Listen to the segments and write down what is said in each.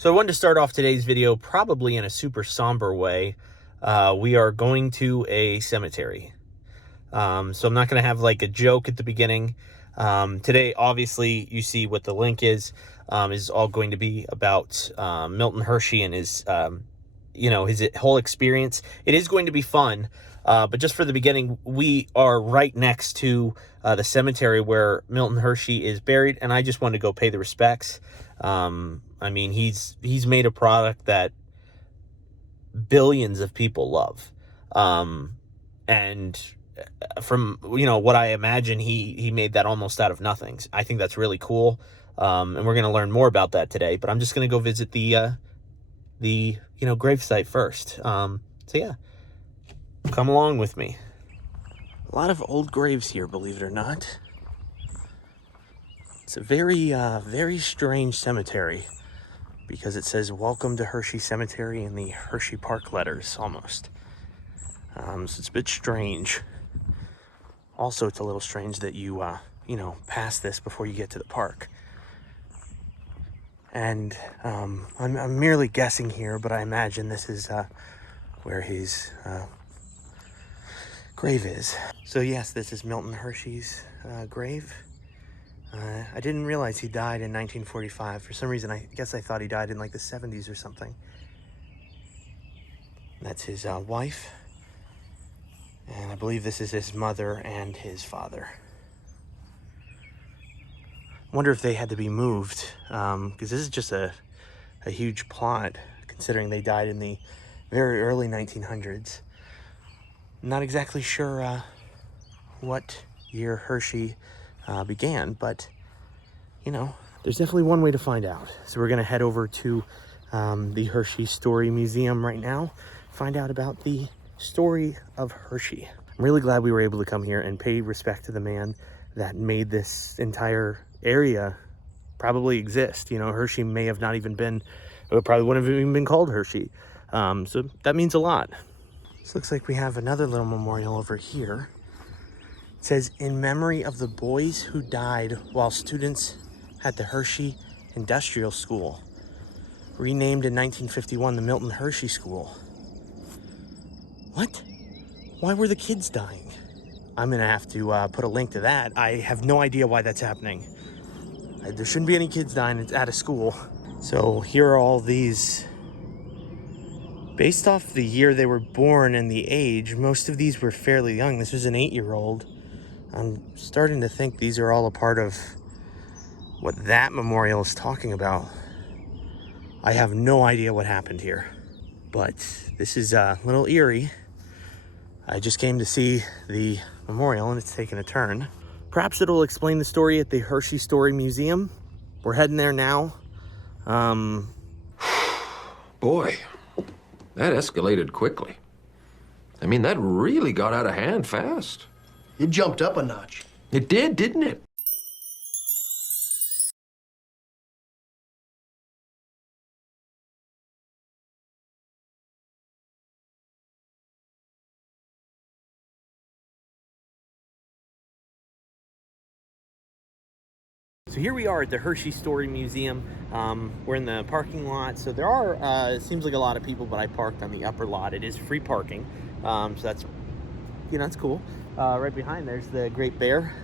So I wanted to start off today's video probably in a super somber way. We are going to a cemetery. So I'm not going to have like a joke at the beginning. Today, obviously, you see what the link is all going to be about Milton Hershey and his, his whole experience. It is going to be fun. But just for the beginning, we are right next to the cemetery where Milton Hershey is buried, and I just wanted to go pay the respects. I mean, he's made a product that billions of people love. And from, what I imagine, he made that almost out of nothing. I think that's really cool. And we're going to learn more about that today, but I'm just going to go visit the gravesite first. So yeah, come along with me. A lot of old graves here, believe it or not. It's a very, very strange cemetery because it says, "Welcome to Hershey Cemetery" in the Hershey Park letters, almost. So it's a bit strange. Also, it's a little strange that you, pass this before you get to the park. And I'm merely guessing here, but I imagine this is where his grave is. So yes, this is Milton Hershey's grave. I didn't realize he died in 1945. For some reason, I guess I thought he died in like the 70s or something. That's his wife. And I believe this is his mother and his father. I wonder if they had to be moved, because this is just a huge plot, considering they died in the very early 1900s. I'm not exactly sure what year Hershey began, but, there's definitely one way to find out. So we're going to head over to the Hershey Story Museum right now, find out about the story of Hershey. I'm really glad we were able to come here and pay respect to the man that made this entire area probably exist. Hershey may have not even been, it probably wouldn't have even been called Hershey. So that means a lot. This looks like we have another little memorial over here. It says, "In memory of the boys who died while students at the Hershey Industrial School, renamed in 1951 the Milton Hershey School." What? Why were the kids dying? I'm gonna have to put a link to that. I have no idea why that's happening. There shouldn't be any kids dying at a school. So here are all these. Based off the year they were born and the age, most of these were fairly young. This was an 8-year-old. I'm starting to think these are all a part of what that memorial is talking about. I have no idea what happened here, but this is a little eerie. I just came to see the memorial and it's taken a turn. Perhaps it'll explain the story at the Hershey Story Museum. We're heading there now. Boy, that escalated quickly. I mean, that really got out of hand fast. It jumped up a notch. It did, didn't it? So here we are at the Hershey Story Museum. We're in the parking lot. So there are, it seems like a lot of people, but I parked on the upper lot. It is free parking. So that's, that's cool. Right behind there's the Great Bear.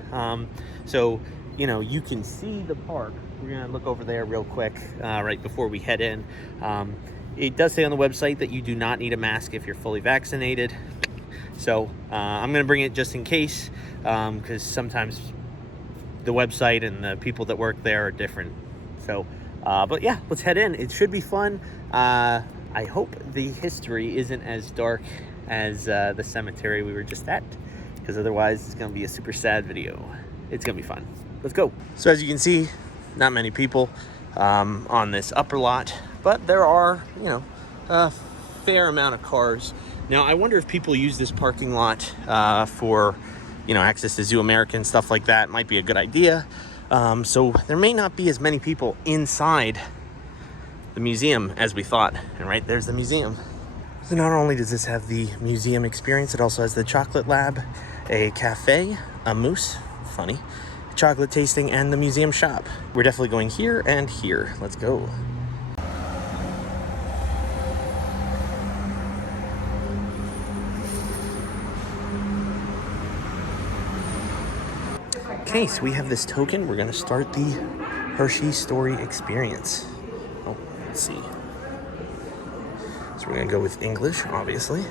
So, you can see the park. We're gonna look over there real quick right before we head in. It does say on the website that you do not need a mask if you're fully vaccinated. So I'm gonna bring it just in case, because sometimes the website and the people that work there are different. So, but yeah, let's head in. It should be fun. I hope the history isn't as dark as the cemetery we were just at, because otherwise it's gonna be a super sad video. It's gonna be fun. Let's go. So as you can see, not many people on this upper lot, but there are, a fair amount of cars. Now, I wonder if people use this parking lot for, access to Zoo America and stuff like that. Might be a good idea. So there may not be as many people inside the museum as we thought. And right there's the museum. So not only does this have the museum experience, it also has the chocolate lab, a cafe, a mousse, funny, chocolate tasting, and the museum shop. We're definitely going here and here. Let's go. Okay, so we have this token. We're gonna start the Hershey Story experience. Oh, let's see. So we're gonna go with English, obviously.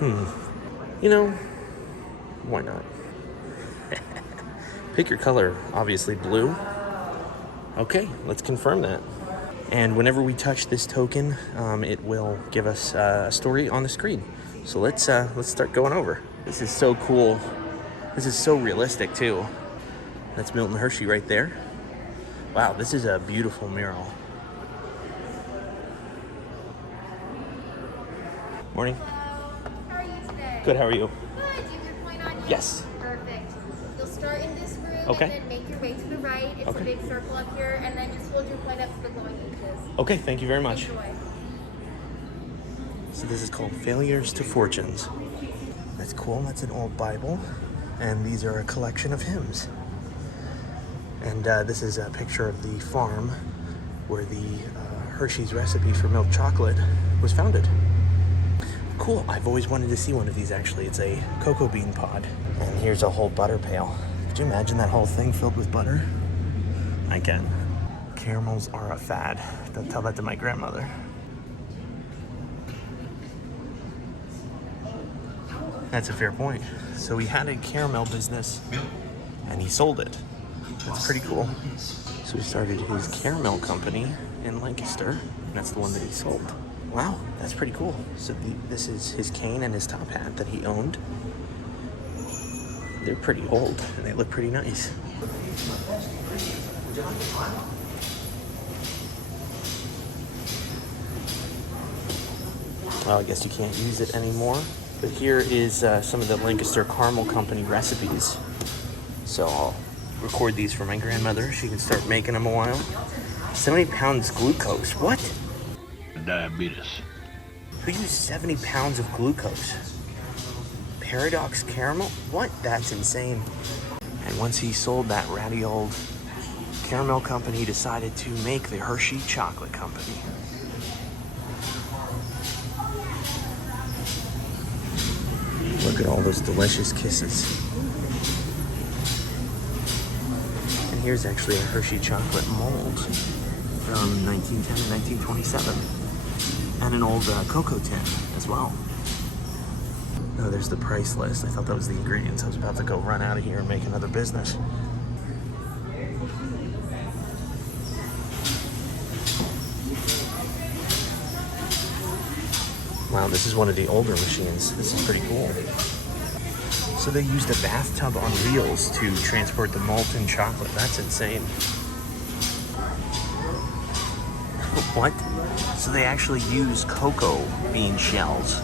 You know, why not? Pick your color, obviously blue. Okay, let's confirm that. And whenever we touch this token, it will give us a story on the screen. So let's start going over. This is so cool. This is so realistic too. That's Milton Hershey right there. Wow, this is a beautiful mural. Morning. Hello. How are you today? Good, how are you? Good. Do you have your point on you? Yes. Perfect. You'll start in this room Okay. and then make your way to the right. It's Okay. a big circle up here, and then just hold your point up to the glowing H's. Okay, thank you very much. Enjoy. So this is called Failures to Fortunes. That's cool. That's an old Bible. And these are a collection of hymns. And this is a picture of the farm where the Hershey's recipe for milk chocolate was founded. Cool. I've always wanted to see one of these, actually. It's a cocoa bean pod. And here's a whole butter pail. Could you imagine that whole thing filled with butter? I can. Caramels are a fad. Don't tell that to my grandmother. That's a fair point. So he had a caramel business and he sold it. That's pretty cool. So he started his caramel company in Lancaster, and that's the one that he sold. Wow, that's pretty cool. So this is his cane and his top hat that he owned. They're pretty old and they look pretty nice. Well, I guess you can't use it anymore. But here is some of the Lancaster Caramel Company recipes. So I'll record these for my grandmother. She can start making them a while. 70 pounds glucose. What? Diabetes. Who used 70 pounds of glucose? Paradox Caramel? What? That's insane. And once he sold that ratty old caramel company, he decided to make the Hershey Chocolate Company. Look at all those delicious kisses. And here's actually a Hershey chocolate mold from 1910 to 1927. And an old cocoa tin as well. Oh, there's the price list. I thought that was the ingredients. I was about to go run out of here and make another business. Wow, this is one of the older machines. This is pretty cool. So they used a bathtub on wheels to transport the molten chocolate. That's insane. What? So they actually use cocoa bean shells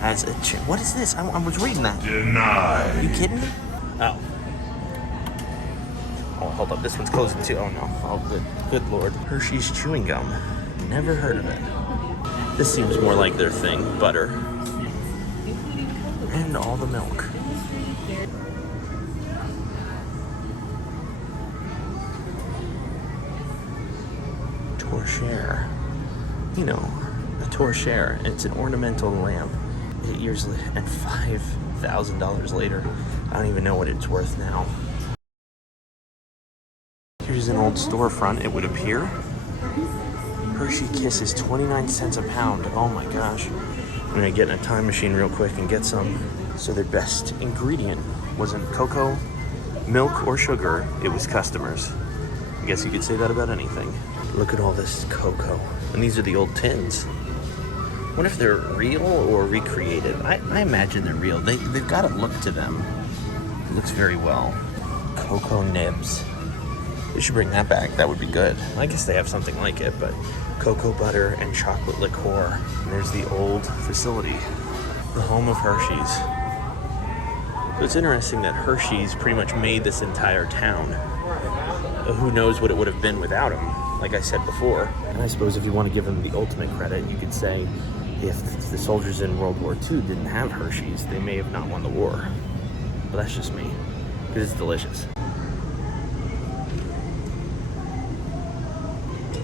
as a what is this? I was reading that. Denied. Are you kidding me? Oh. Oh, hold up. This one's closing too. Oh, no. Oh, good lord. Hershey's chewing gum. Never heard of it. This seems more like their thing. Butter. And all the milk. Torchère. You know, a torchère. It's an ornamental lamp. 8 years later and $5,000 later. I don't even know what it's worth now. Here's an old storefront, it would appear. Hershey Kisses, 29 cents a pound. Oh my gosh. I'm gonna get in a time machine real quick and get some. So their best ingredient wasn't cocoa, milk, or sugar. It was customers. I guess you could say that about anything. Look at all this cocoa. And these are the old tins. I wonder if they're real or recreated. I imagine they're real. They've got a look to them. It looks very well. Cocoa nibs. They should bring that back. That would be good. I guess they have something like it, but cocoa butter and chocolate liqueur. And there's the old facility, the home of Hershey's. So it's interesting that Hershey's pretty much made this entire town. Who knows what it would have been without him, like I said before. And I suppose if you want to give them the ultimate credit, you could say if the soldiers in World War II didn't have Hershey's, they may have not won the war. But that's just me, because it's delicious.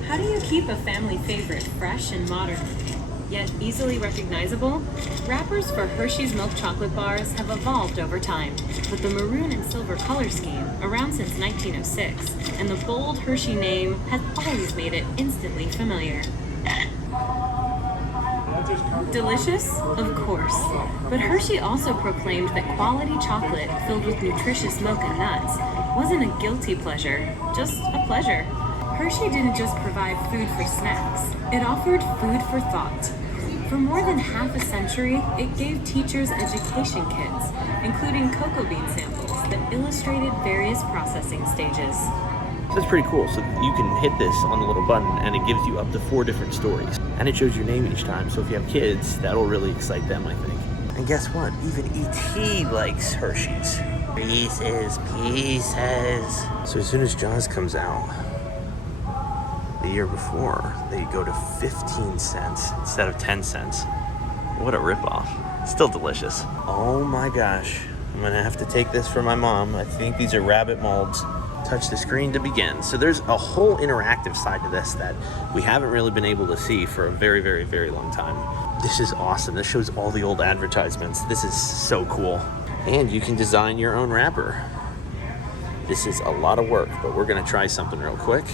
How do you keep a family favorite fresh and modern? yet easily recognizable, wrappers for Hershey's milk chocolate bars have evolved over time, with the maroon and silver color scheme around since 1906, and the bold Hershey name has always made it instantly familiar. Delicious? Of course. But Hershey also proclaimed that quality chocolate filled with nutritious milk and nuts wasn't a guilty pleasure, just a pleasure. Hershey didn't just provide food for snacks, it offered food for thought. For more than half a century, it gave teachers education kits, including cocoa bean samples that illustrated various processing stages. So that's pretty cool. So you can hit this on the little button and it gives you up to 4 different stories. And it shows your name each time. So if you have kids, that'll really excite them, I think. And guess what? Even E.T. likes Hershey's. Pieces, pieces. So as soon as Jaws comes out, the year before, they go to 15 cents instead of 10 cents. What a ripoff. Still delicious. Oh my gosh. I'm gonna have to take this for my mom. I think these are rabbit molds. Touch the screen to begin. So there's a whole interactive side to this that we haven't really been able to see for a very, very, very long time. This is awesome. This shows all the old advertisements. This is so cool. And you can design your own wrapper. This is a lot of work, but we're gonna try something real quick.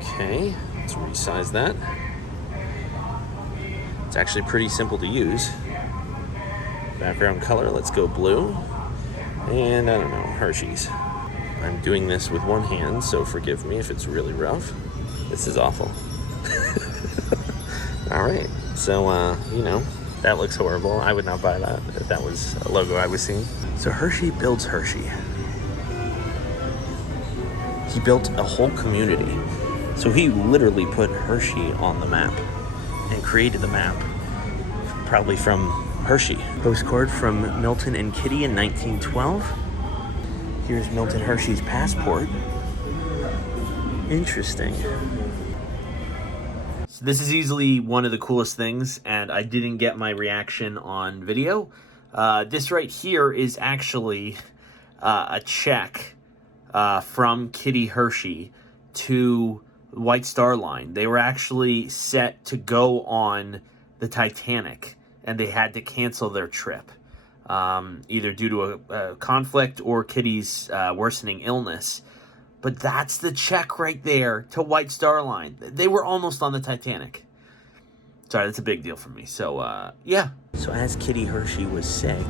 Okay, let's resize that. It's actually pretty simple to use. Background color, let's go blue. And I don't know, Hershey's. I'm doing this with one hand, so forgive me if it's really rough. This is awful. All right, so, you know, that looks horrible. I would not buy that if that was a logo I was seeing. So Hershey builds Hershey. He built a whole community. So he literally put Hershey on the map and created the map, probably from Hershey. Postcard from Milton and Kitty in 1912. Here's Milton Hershey's passport. Interesting. So this is easily one of the coolest things, and I didn't get my reaction on video. This right here is actually a check from Kitty Hershey to White Star Line. They were actually set to go on the Titanic, and they had to cancel their trip. Either due to a conflict or Kitty's worsening illness. But that's the check right there to White Star Line. They were almost on the Titanic. Sorry, that's a big deal for me. So, yeah. So as Kitty Hershey was sick,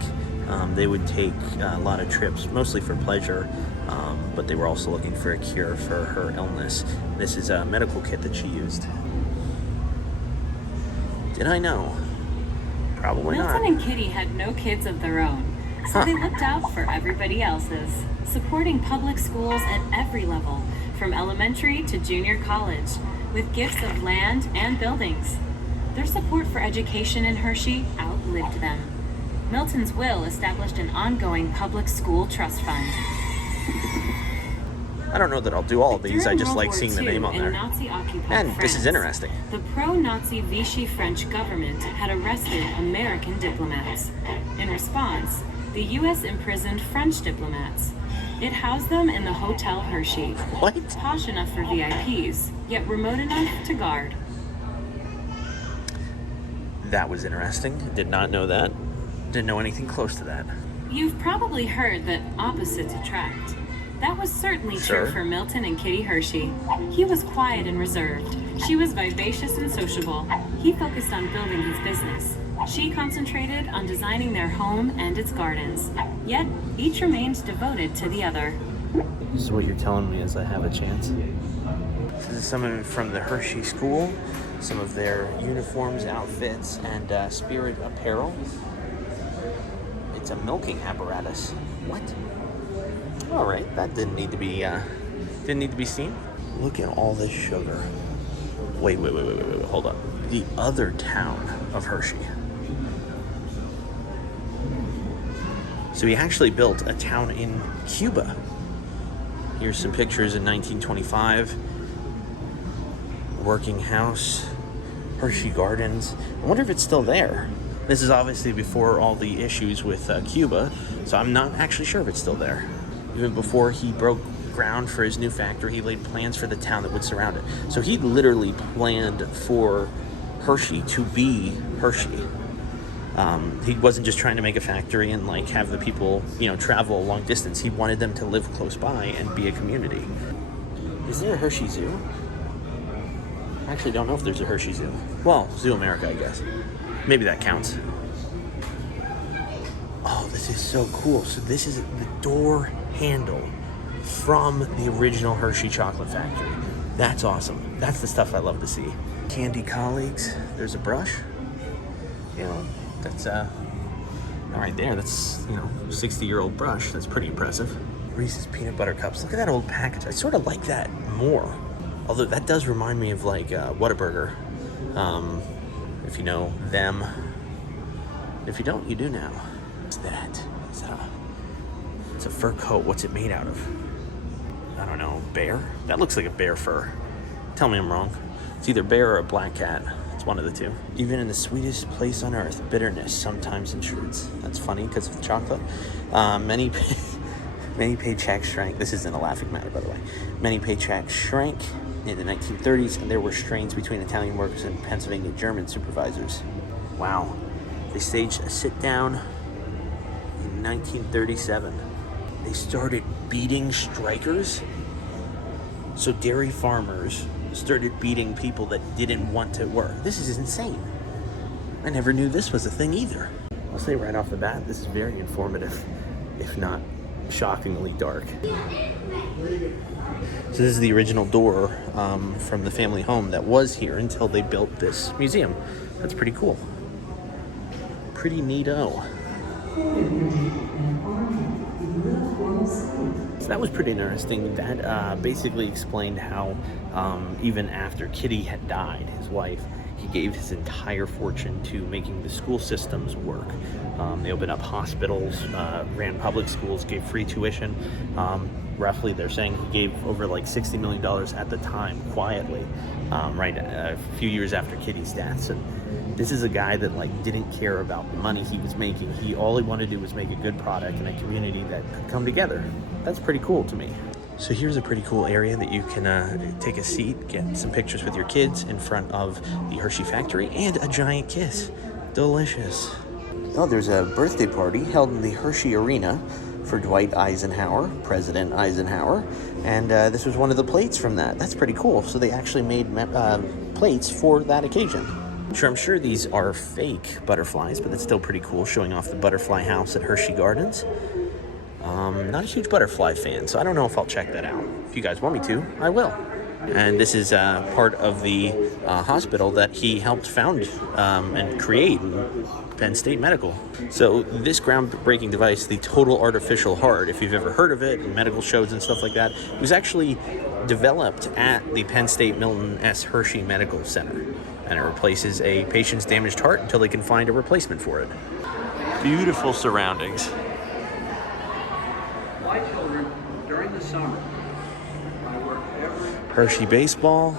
they would take a lot of trips, mostly for pleasure, but they were also looking for a cure for her illness. This is a medical kit that she used. Did I know? Probably not. Milton and Kitty had no kids of their own, so they looked out for everybody else's, supporting public schools at every level, from elementary to junior college, with gifts of land and buildings. Their support for education in Hershey outlived them. Milton's will established an ongoing public school trust fund. I don't know that I'll do all of these. During I just World like War seeing the II name on in there. Nazi-occupied And this is France, interesting. The pro-Nazi Vichy French government had arrested American diplomats. In response, the U.S. imprisoned French diplomats. It housed them in the Hotel Hershey. What? Posh enough for VIPs, yet remote enough to guard. That was interesting. Did not know that. Didn't know anything close to that. You've probably heard that opposites attract. That was certainly true for Milton and Kitty Hershey. He was quiet and reserved. She was vivacious and sociable. He focused on building his business. She concentrated on designing their home and its gardens. Yet, each remained devoted to the other. This is what you're telling me as I have a chance. This is someone from the Hershey School. Some of their uniforms, outfits, and spirit apparel. It's a milking apparatus. What? All right, that didn't need to be seen. Look at all this sugar. Wait, hold on. The other town of Hershey. So he actually built a town in Cuba. Here's some pictures in 1925. Working house, Hershey Gardens. I wonder if it's still there. This is obviously before all the issues with Cuba, so I'm not actually sure if it's still there. Even before he broke ground for his new factory, he laid plans for the town that would surround it. So he literally planned for Hershey to be Hershey. He wasn't just trying to make a factory and like have the people, travel a long distance. He wanted them to live close by and be a community. Is there a Hershey Zoo? I actually don't know if there's a Hershey Zoo. Well, Zoo America, I guess. Maybe that counts. Oh, this is so cool. So this is the door handle from the original Hershey chocolate factory. That's awesome. That's the stuff I love to see. Candy colleagues. There's a brush. That's right there. That's 60-year-old brush. That's pretty impressive. Reese's peanut butter cups. Look at that old package. I sort of like that more. Although that does remind me of like Whataburger. If you know them. If you don't, you do now. What's that? It's a fur coat. What's it made out of? I don't know. Bear? That looks like a bear fur. Tell me I'm wrong. It's either bear or a black cat. It's one of the two. Even in the sweetest place on earth, bitterness sometimes intrudes. That's funny because of the chocolate. Many paychecks shrank. This isn't a laughing matter, by the way. Many paychecks shrank in the 1930s, and there were strains between Italian workers and Pennsylvania German supervisors. Wow. They staged a sit-down in 1937. They started beating strikers. So dairy farmers started beating people that didn't want to work. This is insane. I never knew this was a thing either. I'll say right off the bat, this is very informative, if not shockingly dark. So this is the original door from the family home that was here until they built this museum. That's pretty cool. Pretty neato. So that was pretty interesting. That basically explained how even after Kitty had died, his wife, he gave his entire fortune to making the school systems work. They opened up hospitals, ran public schools, gave free tuition. Roughly, they're saying he gave over like $60 million at the time, quietly, right a few years after Kitty's death. So this is a guy that like didn't care about the money he was making. All he wanted to do was make a good product in a community that could come together. That's pretty cool to me. So here's a pretty cool area that you can take a seat, get some pictures with your kids in front of the Hershey factory, and a giant kiss. Delicious. Oh, there's a birthday party held in the Hershey Arena for Dwight Eisenhower, President Eisenhower, and this was one of the plates from that. That's pretty cool. So they actually made plates for that occasion. I'm sure these are fake butterflies, but it's still pretty cool, showing off the butterfly house at Hershey Gardens. Not a huge butterfly fan, so I don't know if I'll check that out. If you guys want me to, I will. And this is part of the hospital that he helped found and create, Penn State Medical. So this groundbreaking device, the total artificial heart, if you've ever heard of it, in medical shows and stuff like that, it was actually developed at the Penn State Milton S. Hershey Medical Center. And it replaces a patient's damaged heart until they can find a replacement for it. Beautiful surroundings. My children, during the summer, I work every... Hershey baseball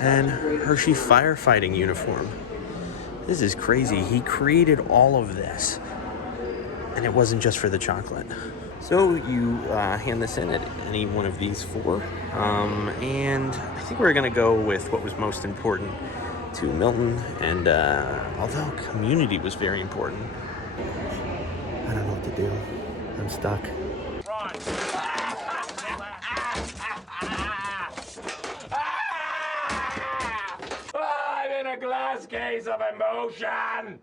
and Hershey firefighting uniform. This is crazy. He created all of this, and it wasn't just for the chocolate. So you hand this in at any one of these four, and I think we're gonna go with what was most important to Milton, and although community was very important, I don't know what to do. I'm stuck. I'm in a glass case of emotion!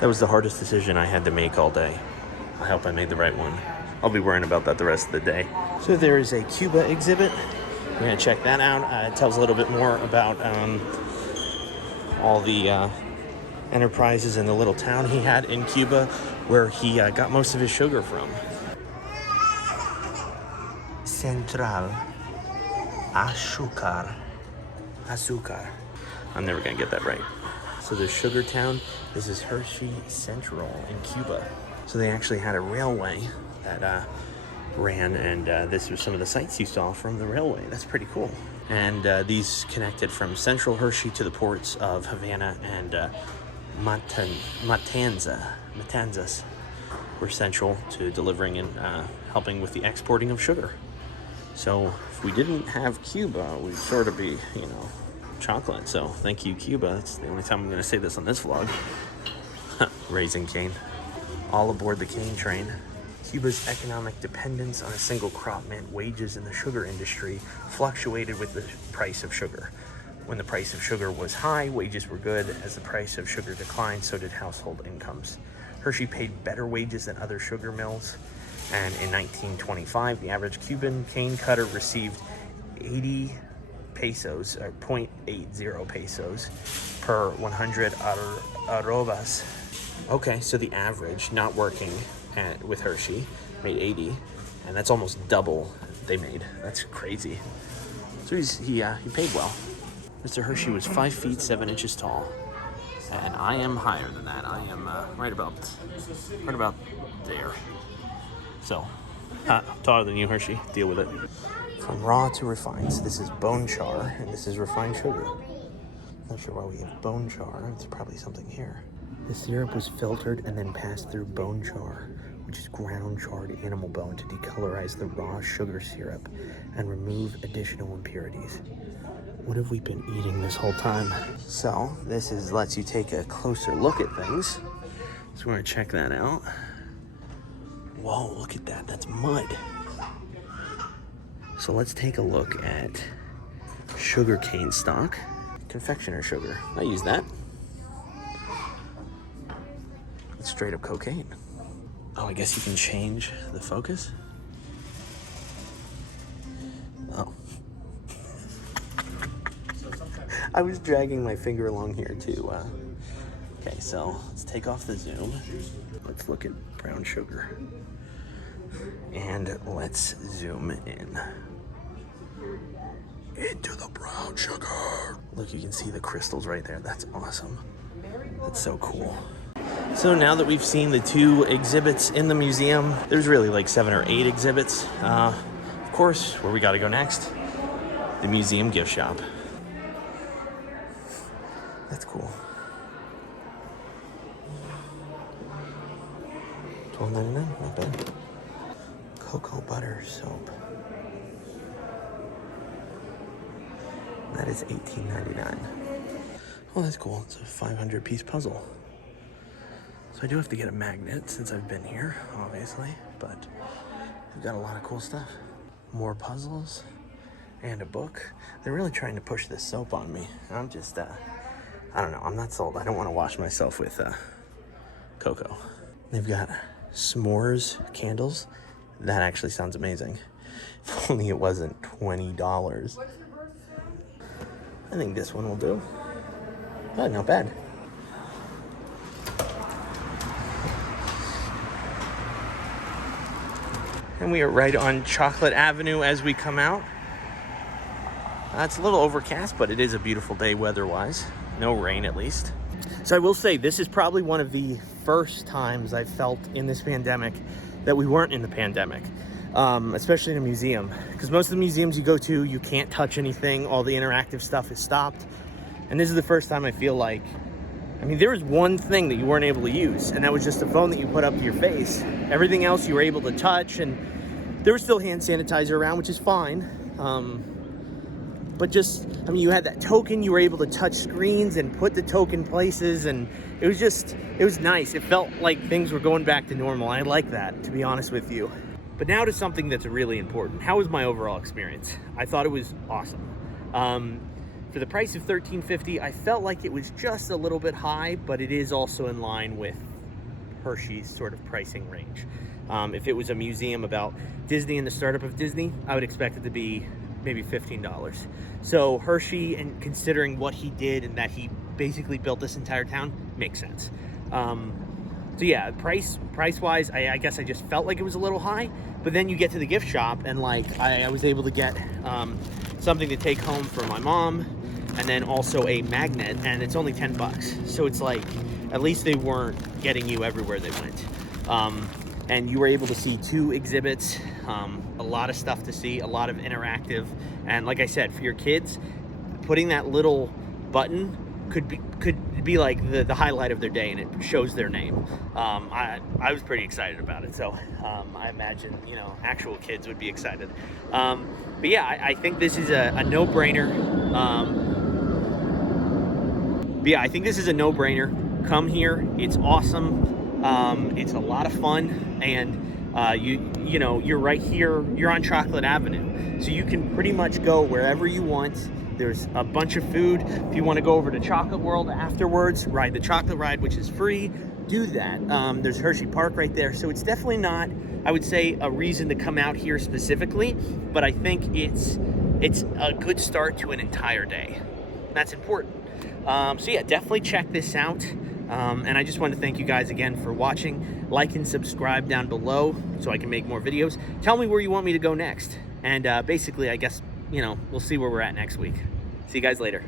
That was the hardest decision I had to make all day. I hope I made the right one. I'll be worrying about that the rest of the day. So there is a Cuba exhibit. We're gonna check that out. It tells a little bit more about all the enterprises in the little town he had in Cuba, where he got most of his sugar from. Central Azúcar. I'm never gonna get that right. So there's Sugar Town. This is Hershey Central in Cuba. So they actually had a railway that ran, and this was some of the sights you saw from the railway. That's pretty cool. And these connected from Central Hershey to the ports of Havana and Matanzas were central to delivering and helping with the exporting of sugar. So if we didn't have Cuba, we'd sort of be, you know, chocolate. So thank you, Cuba. That's the only time I'm going to say this on this vlog. Raising cane. All aboard the cane train. Cuba's economic dependence on a single crop meant wages in the sugar industry fluctuated with the price of sugar. When the price of sugar was high, wages were good. As the price of sugar declined, so did household incomes. Hershey paid better wages than other sugar mills, and in 1925, the average Cuban cane cutter received 80 pesos, or 0.80 pesos, per 100 arrobas. Okay, so the average, not working with Hershey, made 80, and that's almost double they made. That's crazy. So he paid well. Mr. Hershey was 5 feet 7 inches tall, and I am higher than that. I am right about there. So, taller than you, Hershey. Deal with it. From raw to refined. So this is bone char, and this is refined sugar. Not sure why we have bone char. It's probably something here. The syrup was filtered and then passed through bone char, which is ground charred animal bone, to decolorize the raw sugar syrup and remove additional impurities. What have we been eating this whole time? So this lets you take a closer look at things. So we're gonna check that out. Whoa, look at that, that's mud. So let's take a look at sugar cane stock. Confectioner sugar, I use that. It's straight up cocaine. Oh, I guess you can change the focus. Oh. I was dragging my finger along here too. Okay, so let's take off the zoom. Let's look at brown sugar. And let's zoom in. Into the brown sugar. Look, you can see the crystals right there. That's awesome. That's so cool. So now that we've seen the 2 exhibits in the museum, there's really like 7 or 8 exhibits. Of course, where we gotta go next, the museum gift shop. That's cool. $12.99, not bad. Cocoa butter soap. That is $18.99. Oh, that's cool. It's a 500-piece puzzle. So I do have to get a magnet since I've been here, obviously, but we've got a lot of cool stuff. More puzzles and a book. They're really trying to push this soap on me. I'm just, I don't know, I'm not sold. I don't want to wash myself with cocoa. They've got s'mores candles. That actually sounds amazing. If only it wasn't $20. I think this one will do. Oh, not bad. And we are right on Chocolate Avenue as we come out. It's a little overcast, but it is a beautiful day weather-wise. No rain, at least. So I will say, this is probably one of the first times I've felt in this pandemic that we weren't in the pandemic, especially in a museum. Because most of the museums you go to, you can't touch anything. All the interactive stuff is stopped. And this is the first time I feel like, I mean, there was one thing that you weren't able to use, and that was just a phone that you put up to your face. Everything else you were able to touch, and there was still hand sanitizer around, which is fine. But just, I mean, you had that token, you were able to touch screens and put the token places, and it was nice. It felt like things were going back to normal. I like that, to be honest with you. But now to something that's really important. How was my overall experience? I thought it was awesome. For the price of $13.50, I felt like it was just a little bit high, but it is also in line with Hershey's sort of pricing range. If it was a museum about Disney and the startup of Disney, I would expect it to be maybe $15. So Hershey, and considering what he did and that he basically built this entire town, makes sense. So yeah, price-wise, I guess I just felt like it was a little high, but then you get to the gift shop and like I was able to get something to take home for my mom, and then also a magnet, and it's only $10. So it's like, at least they weren't getting you everywhere they went. And you were able to see 2 exhibits, a lot of stuff to see, a lot of interactive. And like I said, for your kids, putting that little button could be like the highlight of their day, and it shows their name. I was pretty excited about it, so I imagine, you know, actual kids would be excited. But yeah, I think this is a no-brainer. But yeah, I think this is a no-brainer. Come here, it's awesome. It's a lot of fun, and you know, you're right here, you're on Chocolate Avenue, so you can pretty much go wherever you want. There's a bunch of food. If you want to go over to Chocolate World afterwards, ride the chocolate ride, which is free, do that. There's Hershey Park right there, so it's definitely not, I would say, a reason to come out here specifically, but I think it's a good start to an entire day. That's important. So yeah, definitely check this out. And I just want to thank you guys again for watching. Like and subscribe down below so I can make more videos. Tell me where you want me to go next. And basically, I guess, you know, we'll see where we're at next week. See you guys later.